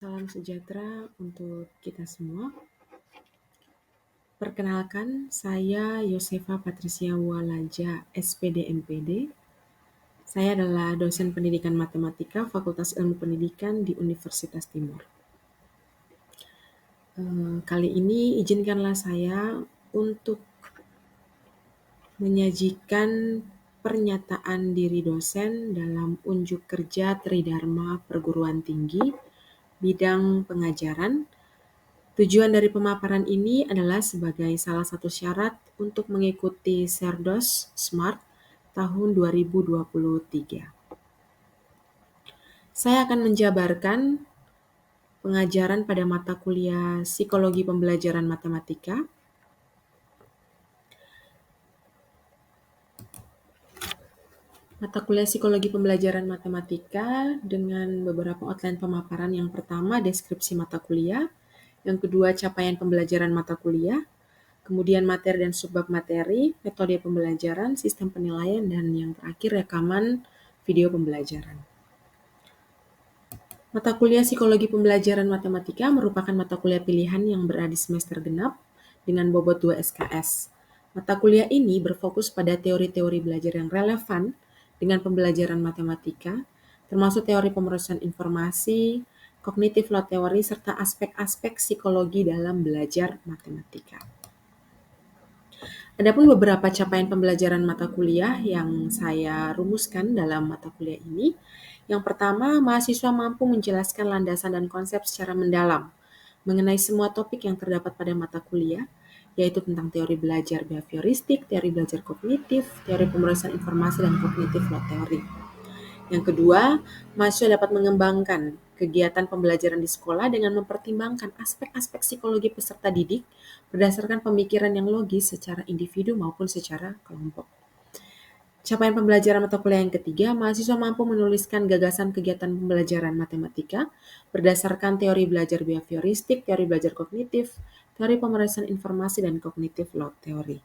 Salam sejahtera untuk kita semua. Perkenalkan, saya Yosefa Patricia Walaja, SPD MPD. Saya adalah dosen pendidikan matematika Fakultas Ilmu Pendidikan di Universitas Timur. Kali ini izinkanlah saya untuk menyajikan pernyataan diri dosen dalam unjuk kerja Tridharma Perguruan Tinggi, bidang pengajaran. Tujuan dari pemaparan ini adalah sebagai salah satu syarat untuk mengikuti Serdos Smart tahun 2023. Saya akan menjabarkan pengajaran pada mata kuliah Psikologi Pembelajaran Matematika. Mata kuliah Psikologi Pembelajaran Matematika dengan beberapa outline pemaparan. Yang pertama, deskripsi mata kuliah. Yang kedua, capaian pembelajaran mata kuliah. Kemudian materi dan subbab materi, metode pembelajaran, sistem penilaian, dan yang terakhir rekaman video pembelajaran. Mata kuliah Psikologi Pembelajaran Matematika merupakan mata kuliah pilihan yang berada di semester genap dengan bobot 2 SKS. Mata kuliah ini berfokus pada teori-teori belajar yang relevan dengan pembelajaran matematika, termasuk teori pemrosesan informasi, cognitive load theory, serta aspek-aspek psikologi dalam belajar matematika. Adapun beberapa capaian pembelajaran mata kuliah yang saya rumuskan dalam mata kuliah ini. Yang pertama, mahasiswa mampu menjelaskan landasan dan konsep secara mendalam mengenai semua topik yang terdapat pada mata kuliah, yaitu tentang teori belajar behavioristik, teori belajar kognitif, teori pemrosesan informasi, dan cognitive load theory. Yang kedua, mahasiswa dapat mengembangkan kegiatan pembelajaran di sekolah dengan mempertimbangkan aspek-aspek psikologi peserta didik berdasarkan pemikiran yang logis secara individu maupun secara kelompok. Capaian pembelajaran mata kuliah yang ketiga, mahasiswa mampu menuliskan gagasan kegiatan pembelajaran matematika berdasarkan teori belajar behavioristik, teori belajar kognitif, teori pemrosesan informasi, dan cognitive load theory.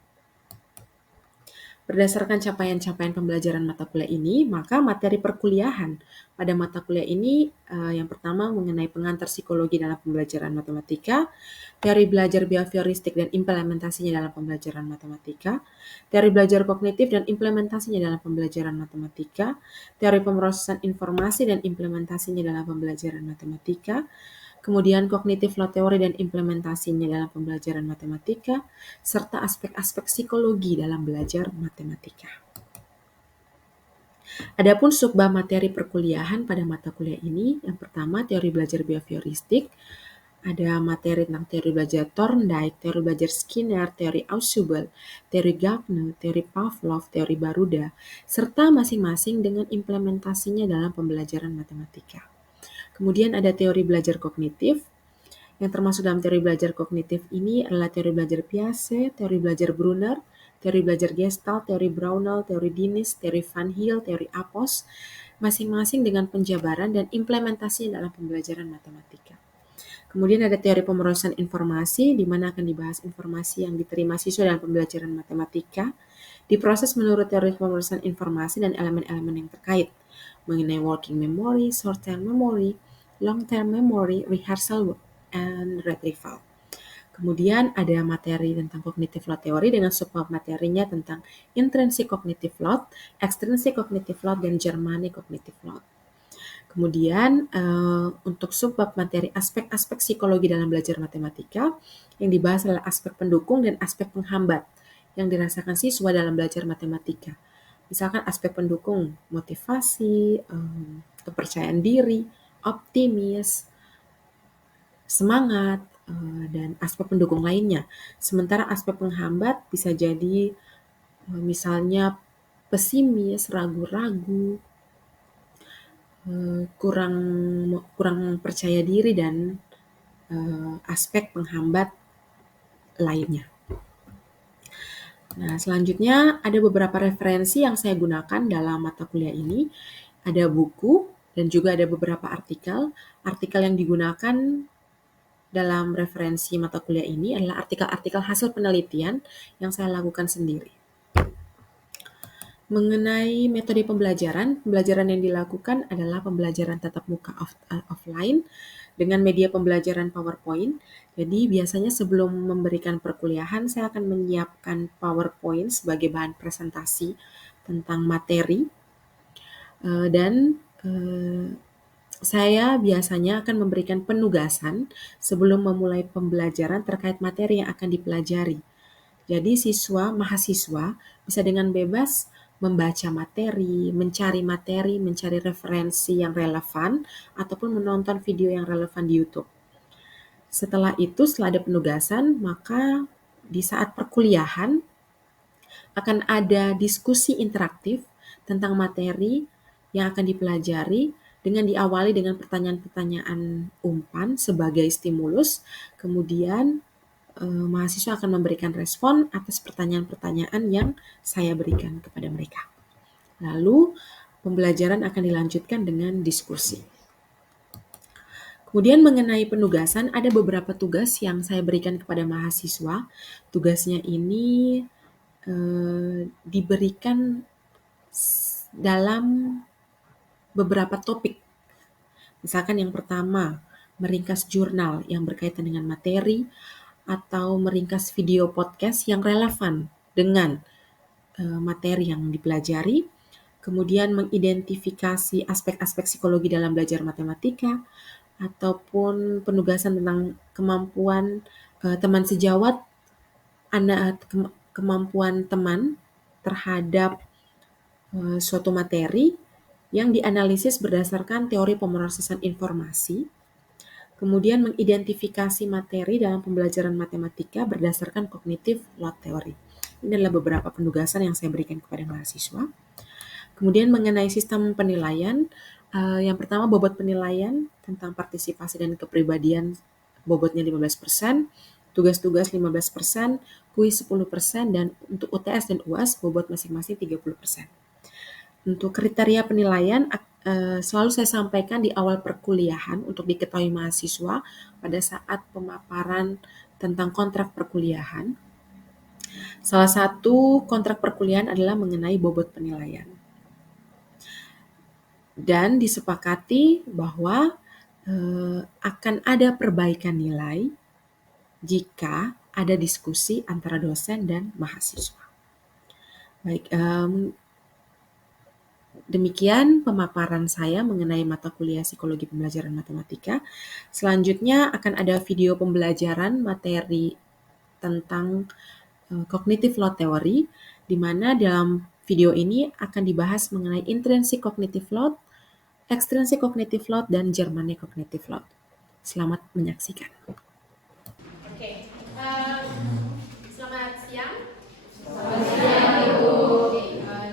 Berdasarkan capaian-capaian pembelajaran mata kuliah ini, maka materi perkuliahan pada mata kuliah ini yang pertama mengenai pengantar psikologi dalam pembelajaran matematika, teori belajar behavioristik dan implementasinya dalam pembelajaran matematika, teori belajar kognitif dan implementasinya dalam pembelajaran matematika, teori pemrosesan informasi dan implementasinya dalam pembelajaran matematika, kemudian cognitive load theory dan implementasinya dalam pembelajaran matematika, serta aspek-aspek psikologi dalam belajar matematika. Adapun subbab materi perkuliahan pada mata kuliah ini, yang pertama teori belajar behavioristik, ada materi tentang teori belajar Thorndike, teori belajar Skinner, teori Ausubel, teori Gardner, teori Pavlov, teori Baruda, serta masing-masing dengan implementasinya dalam pembelajaran matematika. Kemudian ada teori belajar kognitif, yang termasuk dalam teori belajar kognitif ini adalah teori belajar Piaget, teori belajar Brunner, teori belajar Gestalt, teori Brownell, teori Diniz, teori Van Heel, teori Apos, masing-masing dengan penjabaran dan implementasinya dalam pembelajaran matematika. Kemudian ada teori pemrosesan informasi, di mana akan dibahas informasi yang diterima siswa dalam pembelajaran matematika, diproses menurut teori pemrosesan informasi dan elemen-elemen yang terkait, mengenai working memory, short-term memory, long-term memory, rehearsal, and retrieval. Kemudian ada materi tentang cognitive load theory dengan subbab materinya tentang intrinsic cognitive load, extrinsic cognitive load, dan Germanic cognitive load. Kemudian untuk subbab materi aspek-aspek psikologi dalam belajar matematika, yang dibahas adalah aspek pendukung dan aspek penghambat yang dirasakan siswa dalam belajar matematika. Misalkan aspek pendukung, motivasi, kepercayaan diri, optimis, semangat, dan aspek pendukung lainnya. Sementara aspek penghambat bisa jadi misalnya pesimis, ragu-ragu, kurang percaya diri, dan aspek penghambat lainnya. Nah, selanjutnya ada beberapa referensi yang saya gunakan dalam mata kuliah ini. Ada buku dan juga ada beberapa artikel. Artikel yang digunakan dalam referensi mata kuliah ini adalah artikel-artikel hasil penelitian yang saya lakukan sendiri. Mengenai metode pembelajaran yang dilakukan adalah pembelajaran tatap muka offline, dengan media pembelajaran PowerPoint. Jadi biasanya sebelum memberikan perkuliahan, saya akan menyiapkan PowerPoint sebagai bahan presentasi tentang materi, dan saya biasanya akan memberikan penugasan sebelum memulai pembelajaran terkait materi yang akan dipelajari. Jadi mahasiswa bisa dengan bebas membaca materi, mencari referensi yang relevan, ataupun menonton video yang relevan di YouTube. Setelah ada penugasan, maka di saat perkuliahan akan ada diskusi interaktif tentang materi yang akan dipelajari dengan diawali dengan pertanyaan-pertanyaan umpan sebagai stimulus, kemudian mahasiswa akan memberikan respon atas pertanyaan-pertanyaan yang saya berikan kepada mereka. Lalu pembelajaran akan dilanjutkan dengan diskusi. Kemudian mengenai penugasan, ada beberapa tugas yang saya berikan kepada mahasiswa. Tugasnya ini diberikan dalam beberapa topik. Misalkan yang pertama, meringkas jurnal yang berkaitan dengan materi, atau meringkas video podcast yang relevan dengan materi yang dipelajari, kemudian mengidentifikasi aspek-aspek psikologi dalam belajar matematika, ataupun penugasan tentang kemampuan teman sejawat, kemampuan teman terhadap suatu materi yang dianalisis berdasarkan teori pemrosesan informasi, kemudian mengidentifikasi materi dalam pembelajaran matematika berdasarkan cognitive load theory. Ini adalah beberapa penugasan yang saya berikan kepada mahasiswa. Kemudian mengenai sistem penilaian, yang pertama bobot penilaian tentang partisipasi dan kepribadian bobotnya 15%, tugas-tugas 15%, kuis 10%, dan untuk UTS dan UAS bobot masing-masing 30%. Untuk kriteria penilaian selalu saya sampaikan di awal perkuliahan untuk diketahui mahasiswa pada saat pemaparan tentang kontrak perkuliahan. Salah satu kontrak perkuliahan adalah mengenai bobot penilaian. Dan disepakati bahwa akan ada perbaikan nilai jika ada diskusi antara dosen dan mahasiswa. Baik, demikian pemaparan saya mengenai mata kuliah Psikologi Pembelajaran Matematika. Selanjutnya akan ada video pembelajaran materi tentang Cognitive Load Theory, di mana dalam video ini akan dibahas mengenai Intrinsic Cognitive Load, Extrinsic Cognitive Load, dan Germanic Cognitive Load. Selamat menyaksikan. Oke, selamat siang. Selamat siang, Ibu.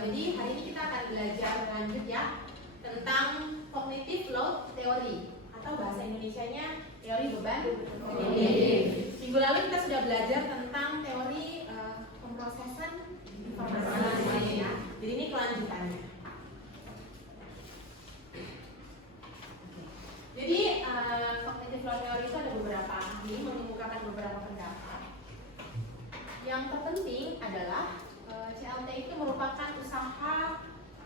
Jadi hari ini kita akan belajar lanjut ya tentang Cognitive Load Theory atau bahasa Indonesianya teori beban kognitif. Minggu lalu kita sudah belajar tentang teori pemrosesan informasi ya. Jadi ini kelanjutannya. Jadi Cognitive Load Theory itu ada beberapa ahli mengemukakan beberapa pendapat. Yang terpenting adalah CLT itu merupakan usaha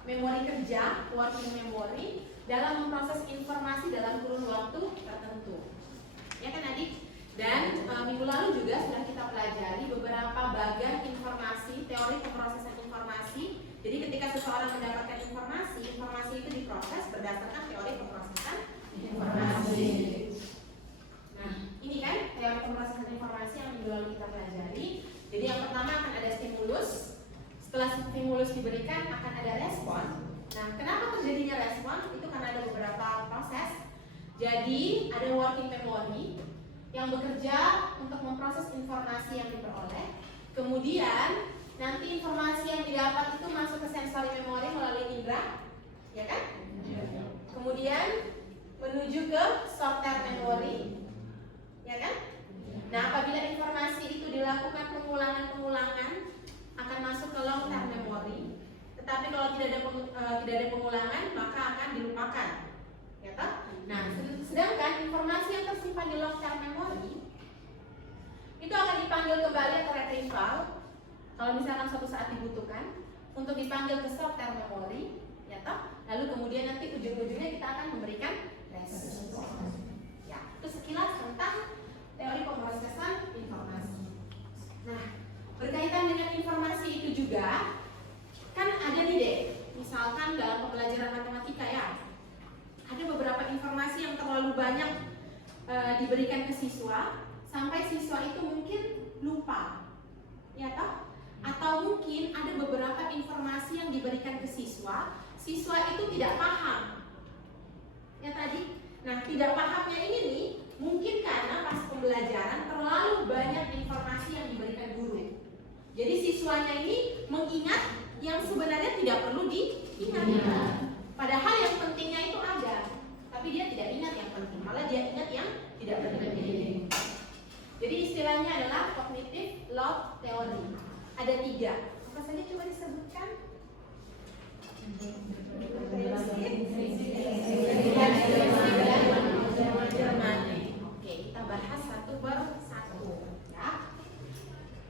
memori kerja, working memory, dalam memproses informasi dalam kurun waktu tertentu. Ya kan adik? Dan minggu lalu juga sudah kita pelajari beberapa bagan informasi, teori pemrosesan informasi. Jadi ketika seseorang mendapatkan informasi, informasi itu diproses berdasarkan teori pemrosesan informasi. Nah, ini kan teori pemrosesan informasi yang minggu lalu kita pelajari. Jadi yang pertama akan ada stimulus. Setelah stimulus diberikan akan ada respon. Nah, kenapa terjadinya respon? Itu karena ada beberapa proses. Jadi ada working memory yang bekerja untuk memproses informasi yang diperoleh. Kemudian nanti informasi yang didapat itu masuk ke sensory memory melalui indera, ya kan? Kemudian menuju ke short-term memory, ya kan? Nah, apabila informasi itu dilakukan pengulangan-pengulangan akan masuk ke long-term memory. Tetapi kalau tidak ada pengulangan maka akan dilupakan, ya toh? Nah, sedangkan informasi yang tersimpan di long-term memory itu akan dipanggil kembali atau retrieval kalau misalkan suatu saat dibutuhkan untuk dipanggil ke short-term memory, ya toh? Lalu kemudian nanti ujung-ujungnya kita akan memberikan respon. Ya. Itu sekilas tentang teori pemrosesan informasi. Nah, berkaitan dengan informasi itu juga, kan ada nih deh, misalkan dalam pembelajaran matematika ya, ada beberapa informasi yang terlalu banyak diberikan ke siswa, sampai siswa itu mungkin lupa, ya toh? Atau mungkin ada beberapa informasi yang diberikan ke siswa, siswa itu tidak paham, ya tadi. Nah, tidak pahamnya ini nih, mungkin karena pas pembelajaran terlalu banyak informasi yang diberikan guru. Jadi siswanya ini mengingat yang sebenarnya tidak perlu diingat. Padahal yang pentingnya itu ada, tapi dia tidak ingat yang penting, malah dia ingat yang tidak penting. Jadi istilahnya adalah cognitive load theory. Ada 3. Apa saja coba disebutkan? Oke, kita bahas satu persatu ya.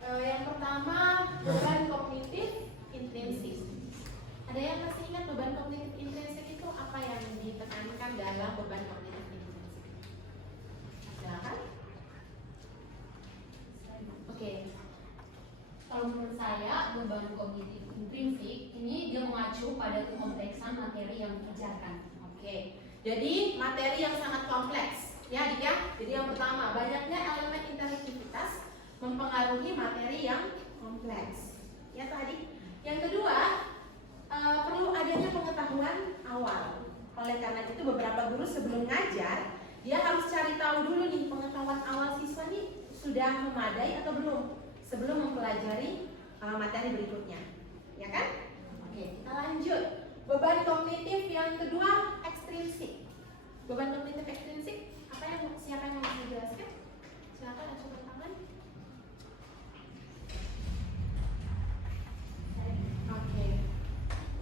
Yang pertama, beban kognitif intrinsik. Ada yang masih ingat beban kognitif intrinsik itu apa yang ditekankan dalam beban kognitif intrinsik? Silakan. Oke. Kalau menurut saya, beban kognitif intrinsik ini dia mengacu pada kekompleksan materi yang diajarkan. Oke. Jadi materi yang sangat kompleks, ya Adik ya. Jadi yang pertama, banyaknya elemen interaktivitas mempengaruhi materi yang kompleks. Ya tadi. Yang kedua, perlu adanya pengetahuan awal. Oleh karena itu beberapa guru sebelum ngajar, dia harus cari tahu dulu nih pengetahuan awal siswa nih sudah memadai atau belum sebelum mempelajari materi berikutnya. Ya kan? Oke, kita lanjut. Beban kognitif yang kedua, ekstrinsik. Beban kognitif ekstrinsik, siapa yang mau menjelaskan? Silakan acungkan tangan. Oke.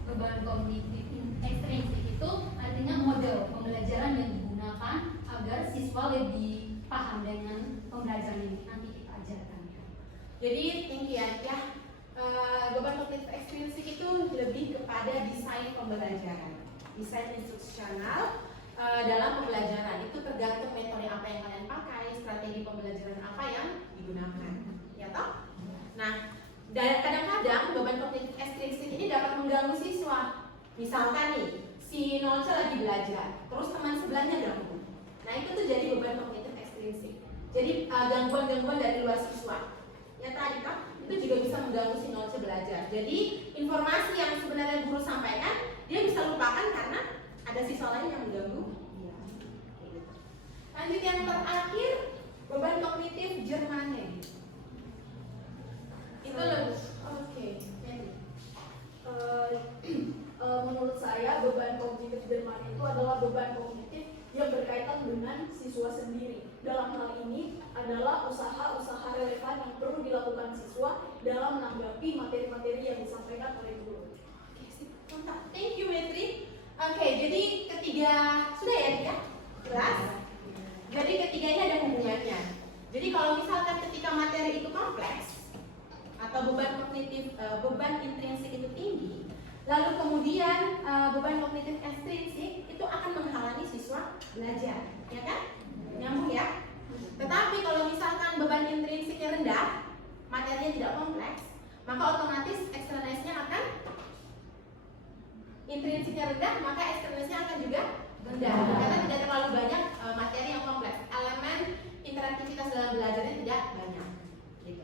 Beban kognitif ekstrinsik itu artinya model pembelajaran yang digunakan agar siswa lebih paham dengan pembelajaran yang nanti kita ajarkan. Jadi tinggi ya. Beban kognitif ekstrinsik itu lebih kepada desain pembelajaran, desain instruksional dalam pembelajaran. Itu tergantung metode apa yang kalian pakai, strategi pembelajaran apa yang digunakan, ya toh? Nah, kadang-kadang beban kognitif ekstrinsik ini dapat mengganggu siswa. Misalkan nih, si Nolce lagi belajar, terus teman sebelahnya ganggu. Nah, itu tuh jadi beban kognitif ekstrinsik. Jadi gangguan-gangguan dari luar siswa. Ya tadi kan, itu juga bisa mengganggu si Nolce belajar. Jadi informasi yang sebenarnya guru sampaikan, dia bisa lupakan karena ada siswa lain yang mengganggu. Iya. Lanjut yang terakhir, beban kognitif Jermanen. Itu lebih oke. Menurut saya beban kognitif Jerman itu adalah beban kognitif yang berkaitan dengan siswa sendiri. Dalam hal ini adalah usaha-usaha relevan yang perlu dilakukan siswa dalam menanggapi materi-materi yang disampaikan oleh guru. Oke, mantap. Thank you, Metri. Oke, jadi ketiga sudah ya? Jelas? Jadi ketiganya ada hubungannya. Jadi kalau misalkan ketika materi itu kompleks atau beban kognitif, beban intrinsik itu tinggi, lalu kemudian beban kognitif ekstrinsik itu akan menghalangi siswa belajar, ya kan? Nyambung ya? Tetapi kalau misalkan beban intrinsiknya rendah, materinya tidak kompleks, maka otomatis eksternalnya akan intrinsiknya rendah, maka eksternalnya akan juga rendah. Karena tidak terlalu banyak materi yang kompleks, elemen interaktivitas dalam belajarnya tidak banyak. Gitu.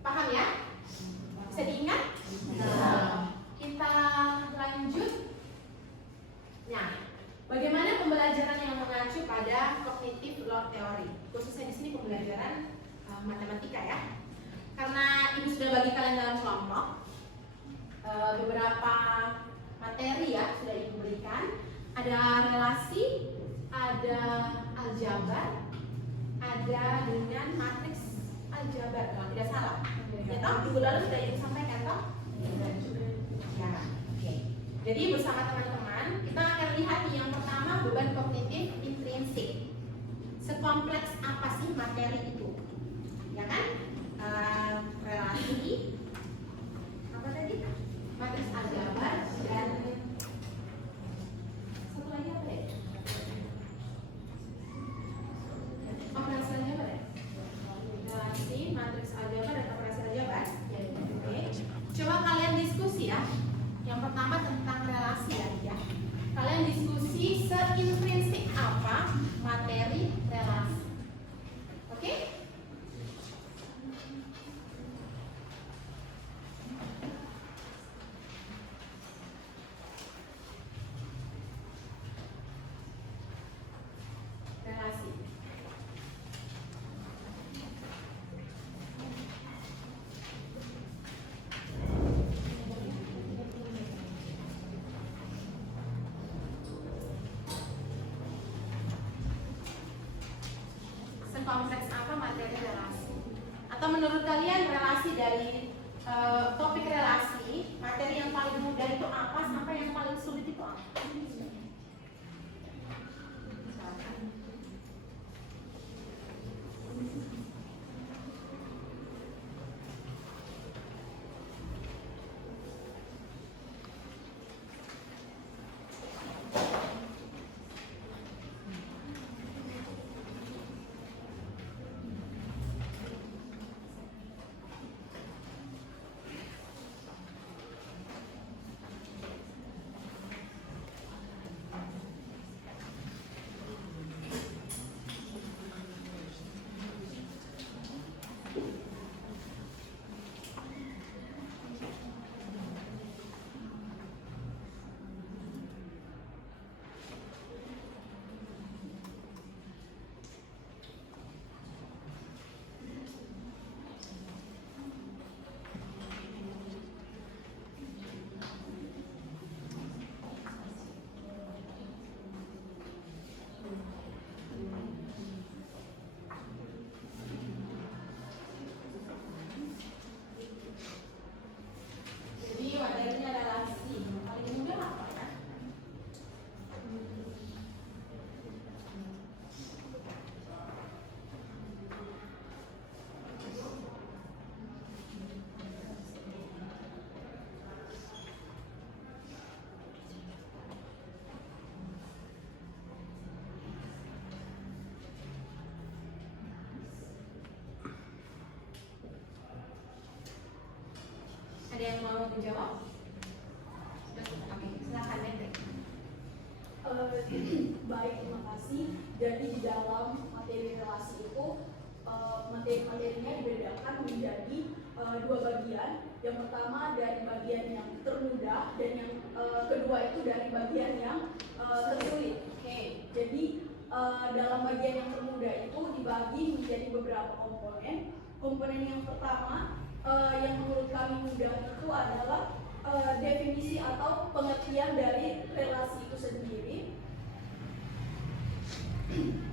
Paham ya? Bisa diingat? Kita lanjut. Nah, bagaimana pembelajaran yang mengacu pada cognitive load theory? Khususnya di sini pembelajaran matematika ya. Karena ibu sudah bagi kalian dalam kelompok, beberapa materi ya sudah ibu berikan. Ada relasi, ada aljabar, ada dengan matriks aljabar kalau tidak salah. Ya toh, minggu lalu sudah ibu sampaikan toh? Ya, oke. Jadi bersama teman-teman kita akan lihat nih yang pertama beban kognitif intrinsik. Sekompleks apa sih materi itu? Ya kan? Relasi, apa tadi? Matriks aljabar dan satu lagi apa ya? relasi. Oke? Relasi. Sekompleks apa materi relasi? Atau menurut kalian relasi dari topik relasi, materi yang paling mudah itu apa sampai yang paling sulit itu apa? Silakan. Jadi materinya relasi. Paling mudah apa ya? Ada yang mau menjawab? Oke, silakan Hendrik. Baik, terima kasih. Jadi di dalam materi relasi itu materi-materinya dibedakan menjadi dua bagian. Yang pertama dari bagian yang termudah dan yang kedua itu dari bagian yang tersulit. Oke. Jadi dalam bagian yang termudah itu dibagi menjadi beberapa komponen. Komponen yang pertama yang menurut kami mudah itu adalah definisi atau pengertian dari relasi itu sendiri.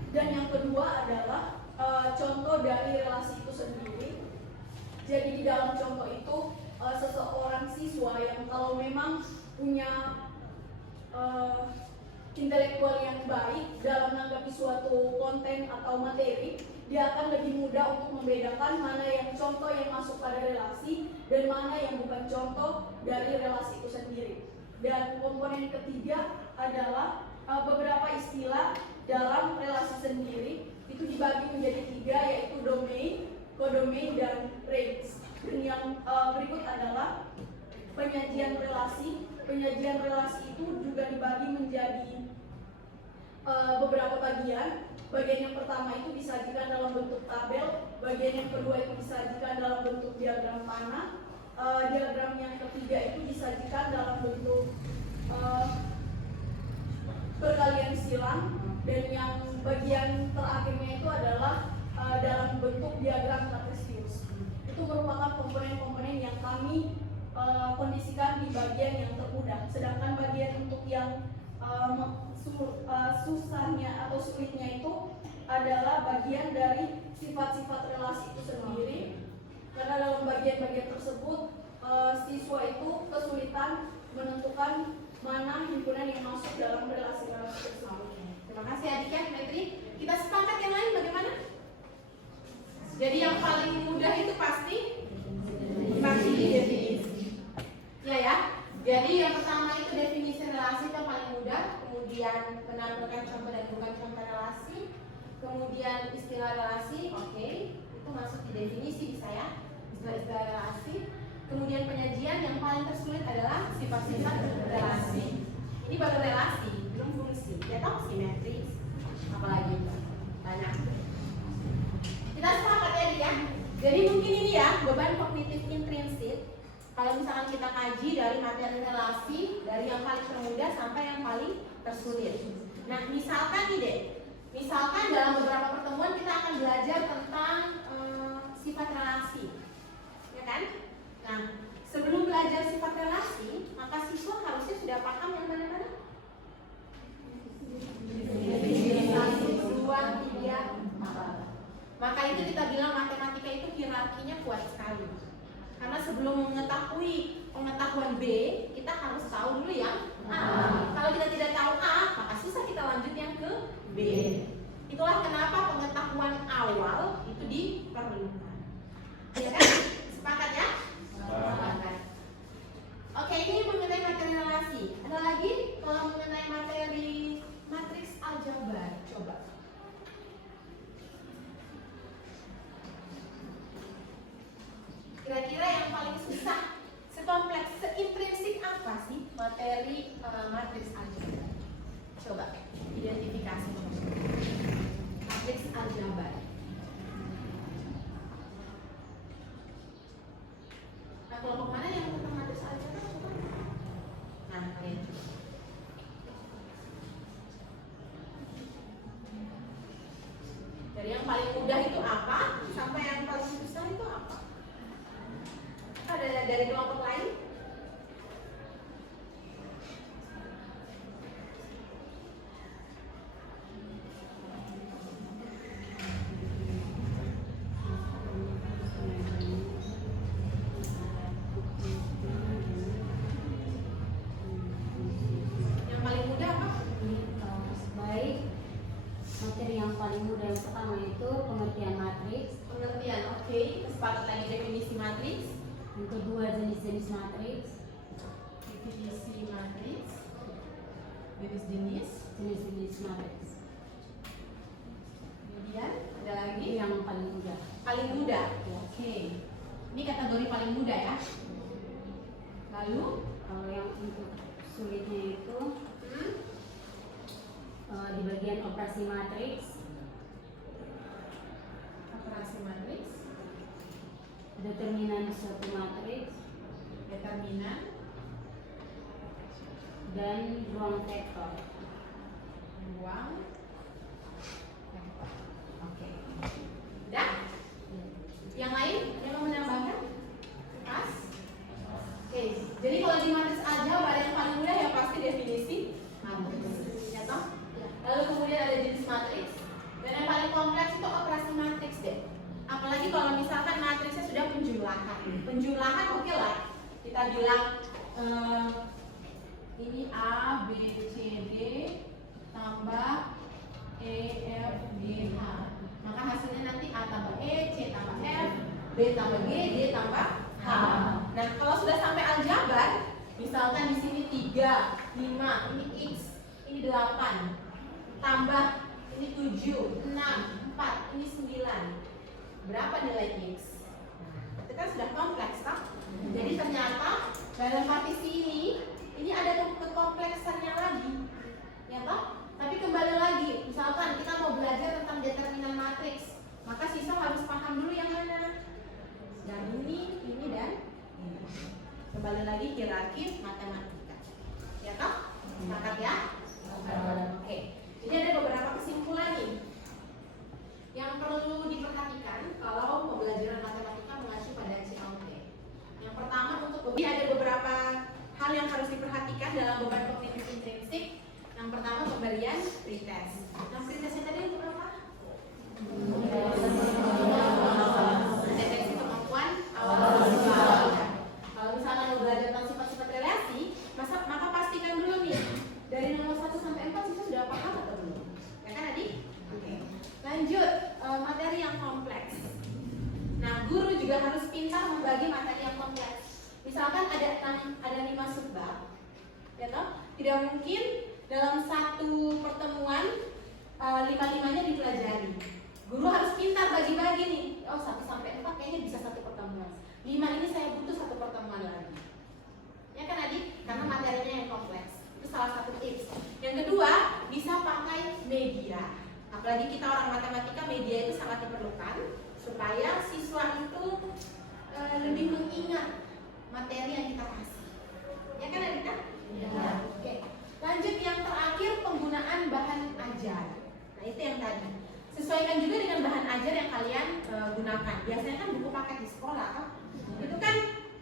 Dan yang kedua adalah contoh dari relasi itu sendiri. Jadi di dalam contoh itu seseorang siswa yang kalau memang punya intelektual yang baik dalam menanggapi suatu konten atau materi, dia akan lebih mudah untuk membedakan mana yang contoh yang masuk pada relasi dan mana yang bukan contoh dari relasi itu sendiri. Dan komponen ketiga adalah beberapa istilah dalam relasi sendiri itu dibagi menjadi tiga, yaitu domain, kodomain, dan range. Dan yang berikut adalah penyajian relasi. Penyajian relasi itu juga dibagi menjadi beberapa bagian. Bagian yang pertama itu disajikan dalam bentuk tabel, bagian yang kedua itu disajikan dalam bentuk diagram panah, diagram yang ketiga itu disajikan dalam bentuk perkalian silang, dan yang bagian terakhirnya itu adalah dalam bentuk diagram kartesius. Itu merupakan komponen-komponen yang kami kondisikan di bagian yang termudah. Sedangkan bagian untuk yang susahnya atau sulitnya itu adalah bagian dari sifat-sifat relasi itu sendiri. Karena dalam bagian-bagian tersebut siswa itu kesulitan menentukan mana himpunan yang masuk dalam relasi-relasi tersebut. Terima kasih Adika, Metri. Kita sepakat yang lain bagaimana? Jadi yang paling mudah itu pasti definisi. Ya. Jadi yang pertama itu definisi relasi itu yang paling mudah. Kemudian menampilkan contoh dan bukan contoh relasi. Kemudian istilah relasi, oke, itu masuk di definisi bisa ya. Istilah relasi. Kemudian penyajian yang paling tersulit adalah sifat-sifat relasi. Ini baru relasi, belum fungsi. Ya tahu simetris, apalagi banyak Jadi mungkin ini ya beban kognitif intrinsik. Kalau misalkan kita kaji dari materi relasi dari yang paling termudah sampai yang paling tersulit. Nah, misalkan nih deh, misalkan dalam beberapa pertemuan kita akan belajar tentang sifat relasi, ya kan? Nah, sebelum belajar sifat relasi, maka siswa harusnya sudah paham yang mana-mana. 1, 2, 3, 4. Maka itu kita bilang matematika itu hierarkinya kuat sekali. Karena sebelum mengetahui pengetahuan B, kita harus tahu dulu yang A. Kalau kita tidak tahu A, maka susah kita lanjut yang ke B. Itulah kenapa pengetahuan awal itu diperlukan. Ya kan? Sepakat ya? Sepakat. Oke, ini mengenai materi relasi. Ada lagi kalau mengenai materi matriks aljabar. Coba. Kira-kira yang paling susah, sekompleks, seintrinsik apa sih materi matriks aljabar? Coba identifikasi matriks aljabar. Nah, kelompok mana yang tentang matriks aljabar? Coba. Nah, kalian coba. Dari yang paling mudah itu apa, sampai yang paling susah itu apa? Ada dari kelompok lain? Yang paling mudah apa? Baik, materi yang paling mudah yang pertama itu pengertian matriks. Pengertian, oke. Sepakat lagi definisi matriks. Yang kedua jenis-jenis matriks. Definisi matriks. Jenis-jenis. Jenis-jenis matriks. Kemudian ada lagi Ini yang paling mudah. paling mudah. Oke. Ini kategori paling mudah ya. Lalu Kalau yang untuk sulitnya itu di bagian operasi matriks, operasi matriks, determinan suatu matriks, determinan, dan ruang vektor. ruang, vektor. Oke. Udah? Yang lain yang mau menambahkan? Pas? Oke. Jadi kalau di matriks aljabar yang paling mudah ya pasti definisi matriks. Ya toh? Lalu kemudian ada jenis matriks. Dan yang paling kompleks itu operasi matriks deh. Apalagi kalau misalkan matriksnya sudah penjumlahan. Penjumlahan oke lah. Kita bilang ini A, B, C, D tambah E, F, G, H. Maka hasilnya nanti A tambah E, C tambah F, B tambah G, D tambah H. Nah, kalau sudah sampai aljabar, misalkan di sini 3, 5, ini X, ini 8, tambah ini 7, 6, 4, ini 9. Berapa nilai X? Itu kan sudah kompleks, kan? Jadi ternyata dalam partisi ini ada kekompleksannya lagi, ya toh? Tapi kembali lagi, misalkan kita mau belajar tentang determinan matriks, maka siswa harus paham dulu yang mana. Dan ini, dan ini. Kembali lagi hierarki matematika, ya toh? Sepakat ya? Oke. Jadi ada beberapa kesimpulan nih yang perlu diperhatikan kalau pembelajaran matematika mengacu pada CLT. Yang pertama ini ada beberapa hal yang harus diperhatikan dalam beban kognitif intrinsik. Yang pertama pemberian pretest. Nah, pretestnya tadi untuk apa? Deteksi kemampuan awal siswa. Kalau misalnya mau belajar tentang sifat-sifat relasi, maka pastikan dulu nih dari nomor 1 sampai 4 siswa sudah paham atau belum? Ya kan Adik? Oke. Lanjut, materi yang kompleks. Nah, guru juga harus pintar membagi materi yang kompleks. Misalkan ada 5 subbab, ya toh? Tidak mungkin dalam satu pertemuan 5-5-nya dipelajari. Guru harus pintar bagi-bagi nih. Oh, 1 sampai 4 kayaknya bisa satu pertemuan. 5 ini saya butuh satu pertemuan lagi. Ya kan Adik? Karena materinya yang kompleks. Itu salah satu tips. Yang kedua, bisa pakai media. Apalagi kita orang matematika, media itu sangat diperlukan supaya siswa itu lebih mengingat materi yang kita kasih. Ya kan Adita? Ya. Oke. Lanjut yang terakhir, penggunaan bahan ajar. Nah itu yang tadi. Sesuaikan juga dengan bahan ajar yang kalian gunakan. Biasanya kan buku paket di sekolah kan? Itu kan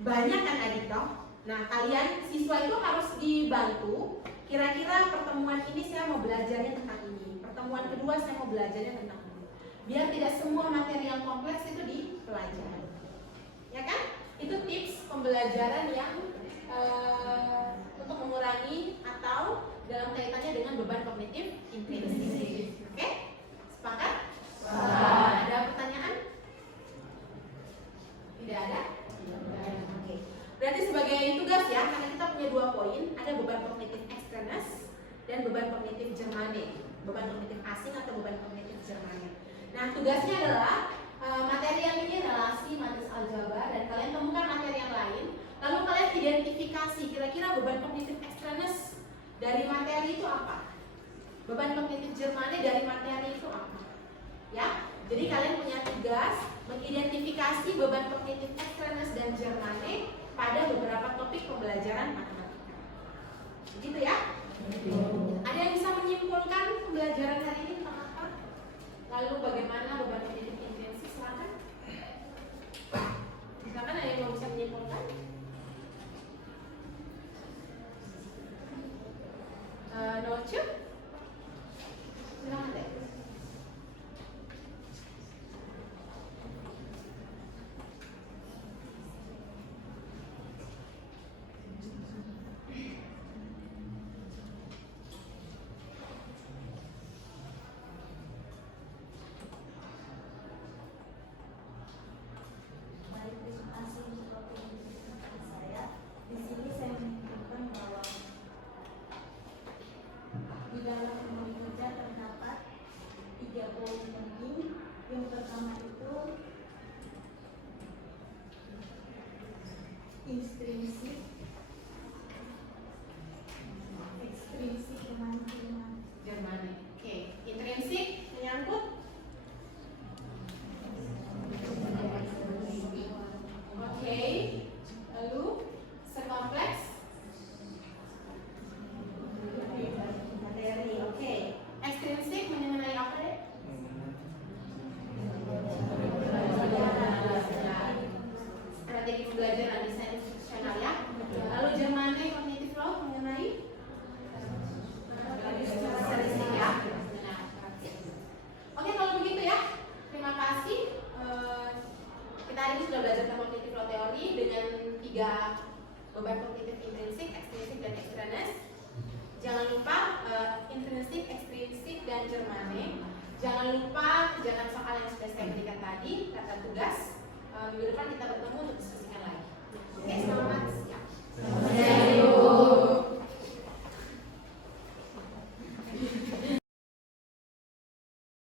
banyak kan Adita? Nah kalian siswa itu harus dibantu. Kira-kira pertemuan ini saya mau belajarnya tentang ini. Pertemuan kedua saya mau belajarnya tentang ini. Biar tidak semua materi yang kompleks itu dipelajari. Ya kan? Itu tips pembelajaran yang untuk mengurangi atau dalam kaitannya dengan beban kognitif intrinsik. Oke? Sepakat? Ada pertanyaan? Tidak ada? Oke. Berarti sebagai tugas ya, karena kita punya 2 poin, ada beban kognitif eksternes dan beban kognitif Germane. Beban kognitif asing atau beban kognitif Germane. Nah, tugasnya adalah materi yang ini relasi, matris aljabar, dan kalian temukan materi yang lain. Lalu kalian identifikasi kira-kira beban kognitif eksternes dari materi itu apa? Beban kognitif Germane dari materi itu apa? Ya, jadi kalian punya tugas mengidentifikasi beban kognitif eksternes dan Germane pada beberapa topik pembelajaran matematika. Begitu ya? Ada yang bisa menyimpulkan pembelajaran hari ini tentang apa? Lalu bagaimana beban kognitif intrinsik? Silakan. Silakan, ada yang mau bisa menyimpulkan? Noce? Silakan deh. Intrinsik, ekstrinsik, Germane. Oke, intrinsik menyangkut. Oke, lalu sekompleks materi. Oke, ekstrinsik mengenai apa deh? Strategi pembelajaran desain instruksional ya. Lalu Germane cognitive law mengenai statistik ya. Oke, kalau begitu ya. Terima kasih. Kita hari ini sudah belajar tentang cognitive law teori dengan 3 beban kognitif intrinsik, ekstrinsik, dan eksternes. Jangan lupa intrinsik, ekstrinsik, dan Germane. Jangan lupa kerjakan soal yang sudah saya berikan tadi, kata tugas.